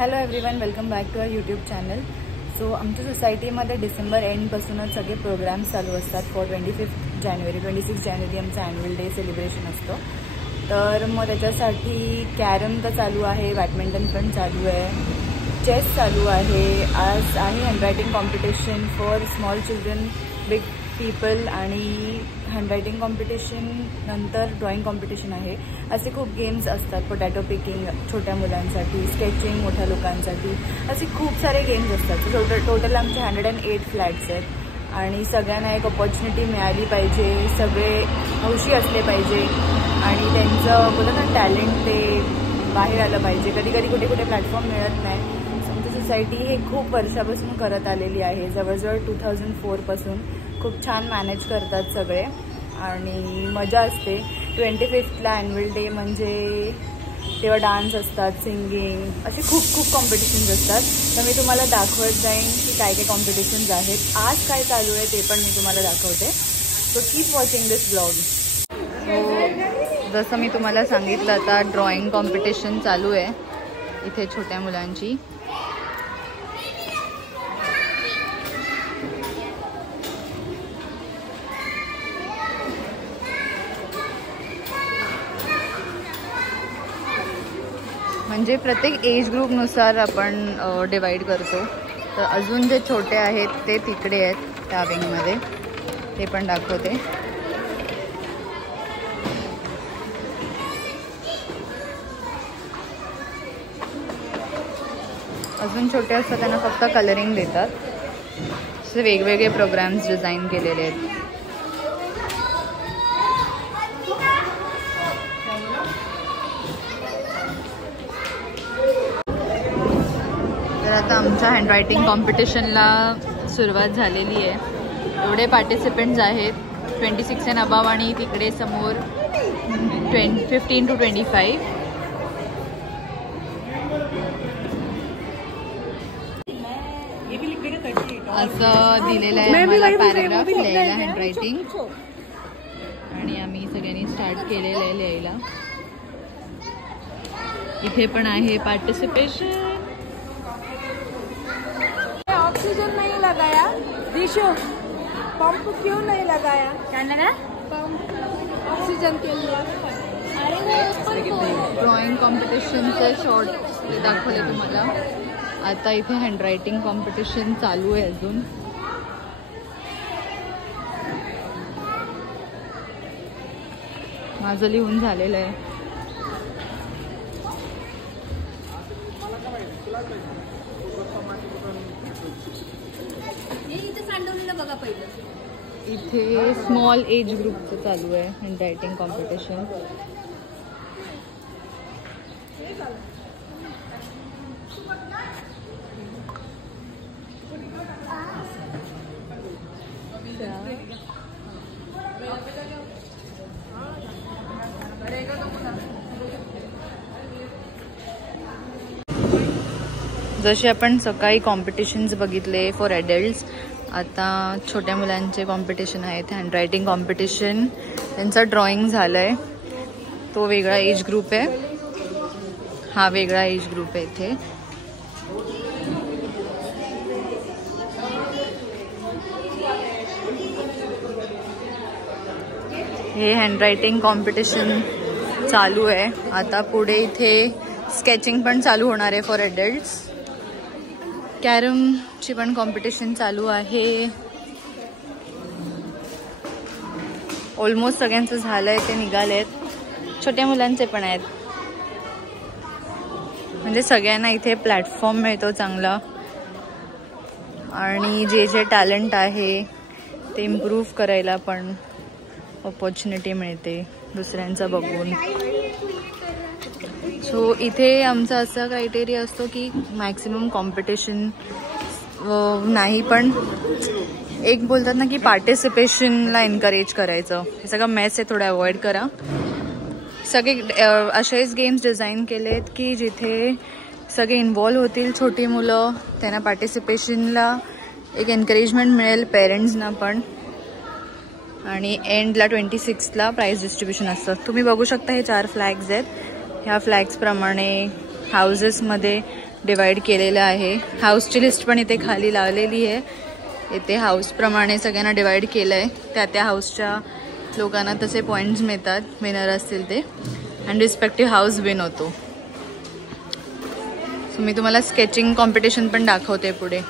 Hello everyone, welcome back to our YouTube channel. So आमच्या सोसायटीमध्ये डिसेंबर एंडपासूनच सगळे प्रोग्राम्स चालू असतात. फॉर 26 जानेवारी आमचं ॲन्युअल डे सेलिब्रेशन असतो. तर मग त्याच्यासाठी कॅरम तर चालू आहे, बॅडमिंटन पण चालू आहे, चेस चालू आहे. आज आहे handwriting competition for small children, big people आणि हँडरायटिंग कॉम्पिटिशन, नंतर ड्रॉइंग कॉम्पिटिशन आहे. असे खूप गेम्स असतात. पोटॅटो पिकिंग छोट्या मुलांसाठी, स्केचिंग मोठ्या लोकांसाठी, असे खूप सारे गेम्स असतात. टोटल आमचे 108 फ्लॅट्स आहेत आणि सगळ्यांना एक अपॉर्च्युनिटी मिळाली पाहिजे. सगळे हौशी असले पाहिजे आणि त्यांचं बोलतात ना टॅलेंट ते बाहेर आलं पाहिजे. कधी कधी कुठे कुठे प्लॅटफॉर्म मिळत नाही. आमची सोसायटी हे खूप वर्षापासून करत आलेली आहे. जवळजवळ 2004 पासून खूप छान मॅनेज करतात सगळे आणि मजा असते. 25ला ॲन्युअल डे म्हणजे तेव्हा डान्स असतात, सिंगिंग, असे खूप खूप कॉम्पिटिशन्स असतात. तर मी तुम्हाला दाखवत जाईन की काय काय कॉम्पिटिशन्स आहेत. आज काय चालू आहे ते पण मी तुम्हाला दाखवते. So keep watching this blog. जसं मी तुम्हाला सांगितलं, आता ड्रॉइंग कॉम्पिटिशन चालू आहे इथे छोट्या मुलांची. म्हणजे प्रत्येक एज ग्रुपनुसार आपण डिवाइड करतो. तर अजून जे छोटे आहेत ते तिकडे आहेत त्या विंगमध्ये, ते पण दाखवते. अजून छोटे असतात त्यांना फक्त कलरिंग देतात. असे वेगवेगळे प्रोग्राम्स डिझाईन केलेले आहेत. तर आता आमच्या हँडरायटिंग कॉम्पिटिशनला सुरुवात झालेली आहे. एवढे पार्टिसिपेंट्स आहेत, 26 अँड अबाव आणि तिकडे समोर 15 to 25. असं दिलेलं आहे मला पॅराग्राफ लिहायला हँडरायटिंग आणि आम्ही सगळ्यांनी स्टार्ट केलेलं आहे लिहायला. इथे पण आहे पार्टिसिपेशन. ऑक्सीजन नहीं लगाया, दिशो पंप क्यों नहीं लगाया? क्या लगा? पंप ऑक्सीजन के लिए. ड्रॉइंग कॉम्पिटिशनचे शॉर्ट दाखवले तुम्हाला. आता इथे हँडरायटिंग कॉम्पिटिशन चालू आहे अजून. माझं लिहून झालेलं आहे. इथे स्मॉल एज ग्रुपचं चालू आहे हँडरायटिंग कॉम्पिटिशन. जसे आपण सकाळी कॉम्पिटिशन्स बघितले फॉर ॲडल्ट्स, आता छोट्या मुलांचे कॉम्पिटिशन आहेत. हँडरायटिंग कॉम्पिटिशन, त्यांचं ड्रॉइंग झालं आहे. तो वेगळा एज ग्रुप आहे, हा वेगळा एज ग्रुप आहे. इथे हे हँडरायटिंग कॉम्पिटिशन चालू आहे. आता पुढे इथे स्केचिंग पण चालू होणार आहे फॉर ॲडल्ट्स. कॅरमची पण कॉम्पिटिशन चालू आहे. ऑलमोस्ट सगळ्यांचं झालंय, ते निघालेत. छोट्या मुलांचे पण आहेत. म्हणजे सगळ्यांना इथे प्लॅटफॉर्म मिळतो चांगला आणि जे जे टॅलेंट आहे ते इम्प्रूव्ह करायला पण ऑपॉर्च्युनिटी मिळते दुसऱ्यांचं बघून. सो इथे आमचा असा क्रायटेरिया असतो की मॅक्सिमम कॉम्पिटिशन नाही, पण एक बोलतात ना की पार्टिसिपेशनला एनकरेज करायचं. हे सगळं मेस आहे, थोडं अवॉइड करा. सगळे असेच गेम्स डिझाईन केलेत की जिथे सगळे इन्व्हॉल्व होतील. छोटी मुलं, त्यांना पार्टिसिपेशनला एक एनकरेजमेंट मिळेल, पेरेंट्सना पण. आणि एंडला 26ला प्राइज डिस्ट्रीब्युशन असतं. तुम्ही बघू शकता हे 4 फ्लॅग्स आहेत. ह्या फ्लॅग्सप्रमाणे हाऊसेसमध्ये डिवाइड केलेलं आहे. हाऊसची लिस्ट पण इथे खाली लावलेली आहे. इथे हाऊसप्रमाणे सगळ्यांना डिवाइड केलं आहे. त्या हाऊसच्या लोकांना तसे पॉईंट्स मिळतात, विनर असतील ते, आणि रिस्पेक्टिव्ह हाऊस विन होतो. सो मी तुम्हाला स्केचिंग कॉम्पिटिशन पण दाखवते पुढे.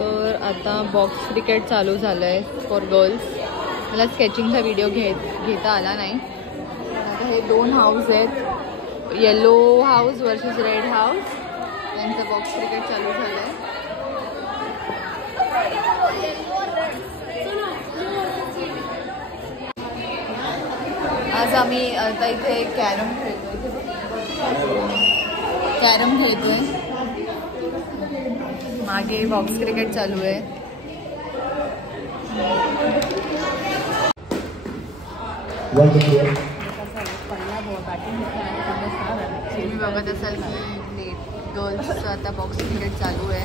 तर आता बॉक्स क्रिकेट चालू झालं आहे फॉर गर्ल्स. मला स्केचिंगचा व्हिडिओ घेता आला नाही. आता हे 2 हाऊस आहेत, yellow house versus red house. त्यांचं बॉक्स क्रिकेट चालू झालं आहे. आज आम्ही आता इथे कॅरम खेळतोय. मागे बॉक्स क्रिकेट चालू आहे. तुम्ही बघत असाल की गर्ल्सचं आता बॉक्स क्रिकेट चालू आहे.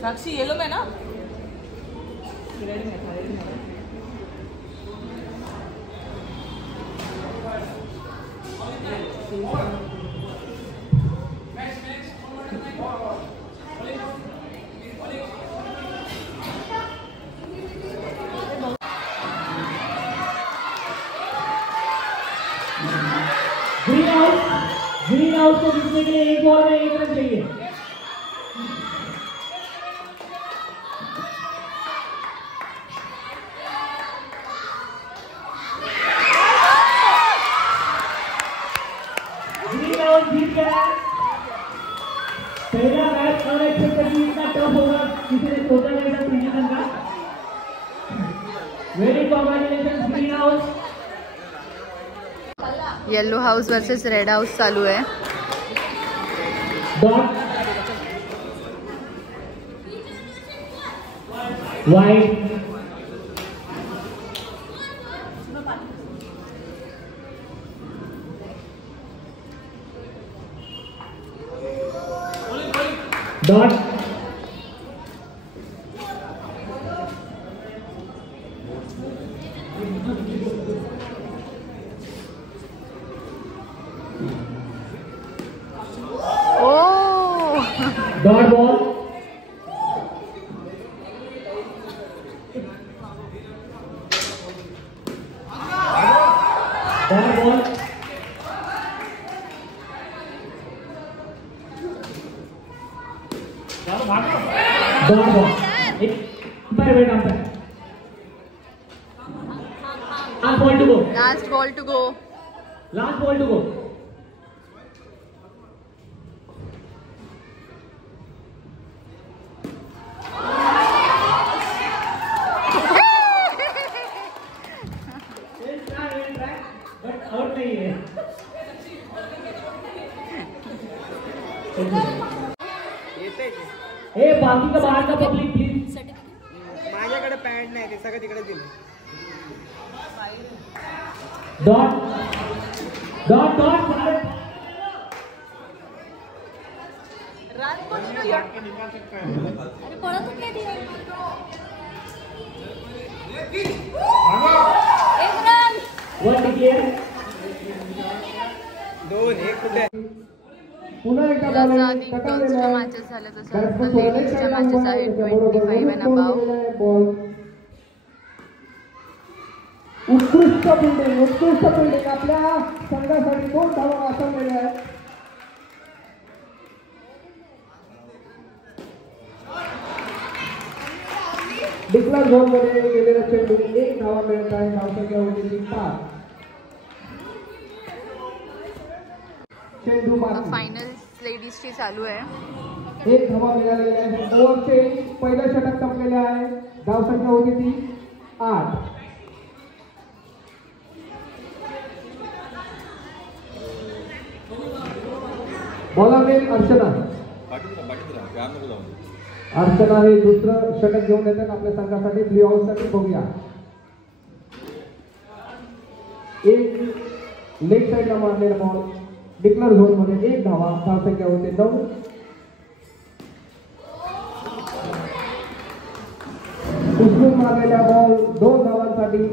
साक्षी येलो में ना ग्रीन हाउस को जीतने के लिए 1 बॉल में 1 रन चाहिए. ग्रीन हाउस जीत गया. पहला मैच अनएक्सपेक्टेडली इतना टफ होगा किसी ने सोचा नहीं था सीजन का. Very congratulation green house. Yellow house versus red house चालू आहे. Dot wide dot dot ball dot ball dot ball. एक umpire wait umpire. Last ball to go. Last ball to go. Last ball to go. ए बाकी का बाहर का public please. माझ्याकडे पॅन्ट नाही, ते सगळं तिकडे दिलं. Dot dot dot one declare. 2-1 कुठे. पुन्हा एकदा गर्ल्सच्या मॅचेस झाल्या तसं लेडीजच्या मॅचेस आहेत 25 अँड अबाव. उत्कृष्ट फिल्डिंग आपल्या संघासाठी 2 धावा वाचवलेल्या आहेत. डिक्लेअर झोन मध्ये गेलेला चेंडू 1 धावा मिळत आहे. धावसंख्या होती 5. चेंडू फायनल लेडीजची चालू आहे. 1 धावा मिळालेला आहे. ओव्हरचे पहिलं षटक संपलेले आहे. धावसंख्या होती ती 8. बॉलरने अर्चना हे दुसरं षटक घेऊन येतात आपल्या संघासाठी. ब्ल्यू हाऊस साठी बघूया. एक लेग साईडला मारलेला बॉल डिक्लेअर झोन मध्ये 1 धावा. धावसंख्या होते 9. उचलून मारलेला बॉल 2 धावांसाठी